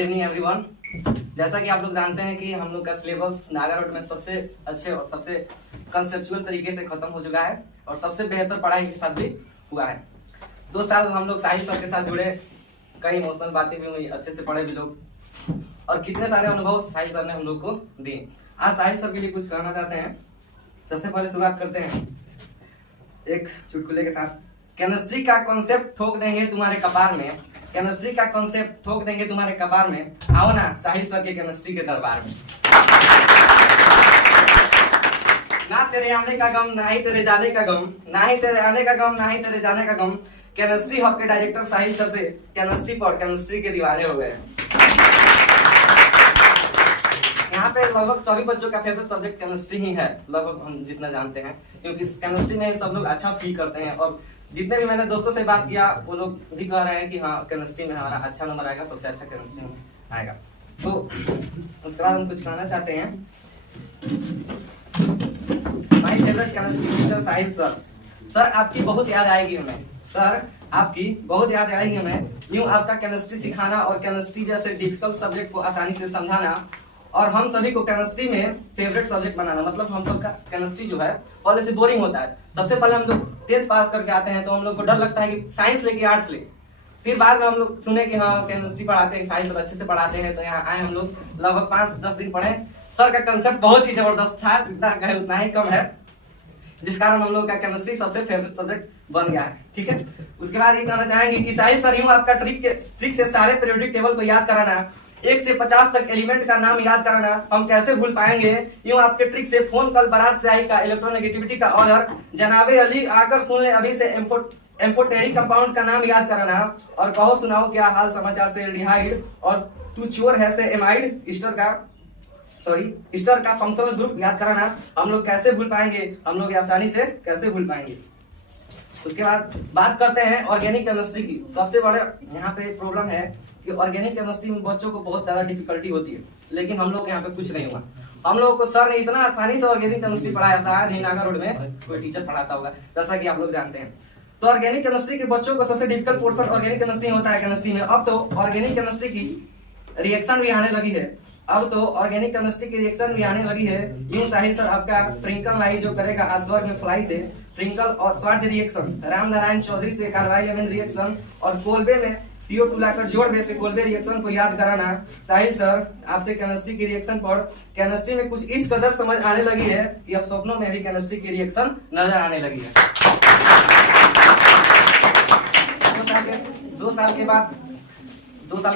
Evening everyone. जैसा कि आप लोग जानते हैं कि हम लोग का सिलेबस नागा रोड में सबसे अच्छे और सबसे कंसेप्चुअल तरीके से खत्म हो चुका है और सबसे बेहतर पढ़ाई के साथ भी हुआ है। 2 साल हम लोग साहिल सर के साथ जुड़े, कई इमोशनल बातें भी हुई, अच्छे से पढ़े भी लोग और कितने सारे अनुभव साहिल सर ने हम लोग को दिए। आज साहिल सर के लिए कुछ कहना चाहते हैं। सबसे पहले शुरुआत करते हैं एक चुटकुले के साथ। केमिस्ट्री का कॉन्सेप्ट ठोक देंगे तुम्हारे कपार में, केमिस्ट्री का कॉन्सेप्ट ठोक देंगे तुम्हारे कपार में, आओ ना साहिल सर के केमिस्ट्री के दरबार में। ना तेरे आने का गम, ना ही तेरे जाने का गम, ना ही तेरे आने का गम, ना ही तेरे जाने का गम। केमिस्ट्री हब के डायरेक्टर साहिल सर से केमिस्ट्री पढ़ केमिस्ट्री के दीवाने हो गए। यहाँ पे लगभग सभी बच्चों का फेवरेट सब्जेक्ट केमिस्ट्री ही है, लगभग हम जितना जानते हैं, क्योंकि केमिस्ट्री में सब लोग अच्छा फील करते हैं। और जितने भी मैंने दोस्तों से बात किया वो लोग भी कह रहे हैं कि हाँ केमिस्ट्री में हमारा अच्छा नंबर आएगा, सबसे अच्छा केमिस्ट्री में आएगा। तो उसके बाद हम कुछ कहना चाहते हैं। My favourite chemistry teacher Sahil sir. Sir आपकी बहुत याद आएगी हमें, सर आपकी बहुत याद आएगी हमें। यूं आपका केमिस्ट्री सिखाना और केमिस्ट्री जैसे डिफिकल्ट सब्जेक्ट को आसानी से समझाना और हम सभी को केमिस्ट्री में फेवरेट सब्जेक्ट बनाना। मतलब हम सबका केमिस्ट्री जो है पहले से बोरिंग होता है। सबसे पहले हम लोग 10th पास करके आते हैं तो हम लोग को डर लगता है कि साइंस लेके आर्ट्स ले। फिर बाद में हम लोग सुने कि हाँ केमिस्ट्री पढ़ाते हैं, साइंस अच्छे से पढ़ाते हैं, तो यहाँ आए हम लोग लगभग 5-10 दिन पढ़े। सर का कंसेप्ट बहुत ही जबरदस्त था, जितना कहे उतना ही कम है, जिस कारण हम लोग का केमिस्ट्री सबसे फेवरेट सब्जेक्ट बन गया है। ठीक है, उसके बाद ये कहना चाहेंगे कि साहिल सर यूं आपका ट्रिक से सारे पीरियोडिक टेबल को याद कराना, 1 से 50 तक एलिमेंट का नाम याद कराना, हम कैसे भूल पाएंगे। यूं आपके ट्रिक से फोन कॉल बारात से आई का इलेक्ट्रोनेगेटिविटी का ऑर्डर, जनाबे अली आकर सुन ले अभी से एम्फोटेरिक कंपाउंड का नाम याद कराना, और कहो सुनाओ क्या हाल समाचार से एल्डिहाइड, और तू चोर है से एमाइड ईस्टर का फंक्शनल ग्रुप याद कराना। हम लोग कैसे भूल पाएंगे, हम लोग आसानी से कैसे भूल पाएंगे। उसके बाद बात करते हैं ऑर्गेनिक केमिस्ट्री की। सबसे बड़ा यहाँ पे प्रॉब्लम है कि ऑर्गेनिक केमिस्ट्री में बच्चों को बहुत ज्यादा डिफिकल्टी होती है, लेकिन हम लोग यहाँ पे कुछ नहीं हुआ। हम लोगों को सर ने इतना आसानी से ऑर्गेनिक केमिस्ट्री पढ़ाया, शायद ही नागा रोड में कोई टीचर पढ़ाता होगा, जैसा कि आप लोग जानते हैं। तो ऑर्गेनिक केमिस्ट्री के बच्चों को सबसे डिफिकल्ट पोर्शन ऑर्गेनिक केमिस्ट्री होता है केमिस्ट्री में। अब तो ऑर्गेनिक केमिस्ट्री की रिएक्शन भी आने लगी है, अब तो ऑर्गेनिक केमिस्ट्री की रिएक्शन भी आने लगी है। यूं साहिल सर आपका ट्रिंकल लाइट जो करेगा आज स्वर्ग में फ्लाई से ट्रिंकल और स्वार्थ रिएक्शन, राम नारायण चौधरी से कार्बाइल एमिन रिएक्शन, और कोलबे में CO2 लाकर जोड़ दे से कोलबे रिएक्शन को याद कराना। साहिल सर आपसे केमिस्ट्री की रिएक्शन पर केमिस्ट्री में कुछ इस कदर समझ आने लगी है कि अब सपनों में भी केमिस्ट्री की रिएक्शन नजर आने लगी है। 2 साल के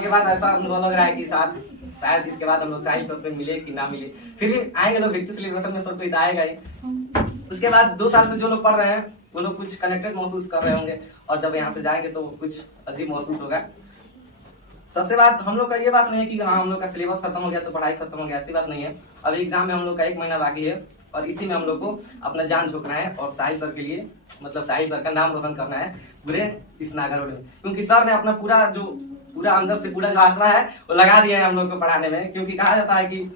बाद ऐसा अनुभव लग रहा है कि शायद इसके बाद हम लोग साहिल सर से मिले कि ना मिले, फिर भी आएंगे लोग विक्ट्री सेलिब्रेशन में, सब कोई तो आएगा ही। उसके बाद 2 साल से जो लोग पढ़ रहे हैं वो लोग कुछ कनेक्टेड महसूस कर रहे होंगे, और जब यहाँ से जाएंगे तो कुछ अजीब महसूस होगा। सबसे बात हम लोग का ये बात नहीं है कि हाँ हम लोग का सिलेबस खत्म हो गया तो पढ़ाई खत्म हो गया, ऐसी बात नहीं है। अभी एग्जाम में हम लोग का 1 महीना बाकी है और इसी में हम लोग को अपना जान झोंकना है और साहिल सर के लिए, मतलब साहिल सर का नाम रोशन करना है पूरे इस नागा रोड में, क्योंकि सर ने अपना पूरा अंदर से पूरा जो आत्मा है वो लगा दिया है हम लोग को पढ़ाने में। क्योंकि कहा जाता है कि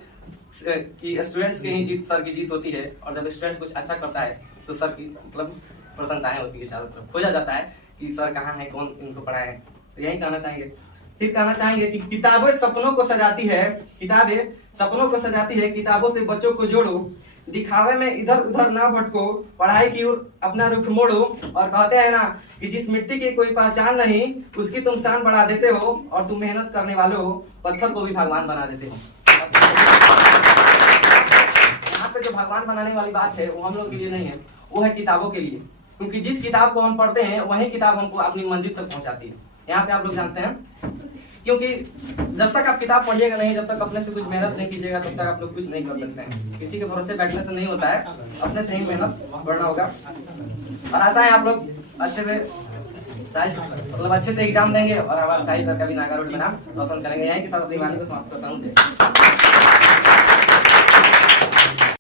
स्टूडेंट्स की ही जीत सर की जीत होती है, और जब स्टूडेंट कुछ अच्छा करता है तो सर की मतलब प्रशंसाएं होती है, चारों तरफ खोजा जाता है कि सर कहाँ है, कौन इनको पढ़ाए हैं। तो यही कहना चाहेंगे। फिर कहना चाहेंगे कि किताबें सपनों को सजाती है, किताबें सपनों को सजाती है, किताबों से बच्चों को जोड़ो, दिखावे में इधर उधर ना भटको, पढ़ाई की ओर अपना रुख मोड़ो, और कहते हैं ना कि जिस मिट्टी की कोई पहचान नहीं उसकी तुम शान बढ़ा देते हो, और तुम मेहनत करने वाले हो पत्थर को भी भगवान बना देते हो। यहाँ पे जो भगवान बनाने वाली बात है वो हम लोग के लिए नहीं है, वो है किताबों के लिए, क्योंकि जिस किताब को हम पढ़ते हैं वही किताब हमको अपनी मंजिल तक पहुंचाती है। यहाँ पे आप लोग जानते हैं, क्योंकि जब तक आप किताब पढ़िएगा नहीं, जब तक अपने से कुछ मेहनत नहीं कीजिएगा तब तक आप लोग कुछ नहीं कर सकते हैं। किसी के भरोसे बैठने से नहीं होता है, अपने से ही मेहनत करना होगा। और आशा है आप लोग अच्छे से एग्जाम देंगे और हमारे साहिल सर का भी नागा रोड में नाम रोशन करेंगे। यहीं के साथ अपनी वाणी को समाप्त करता हूँ।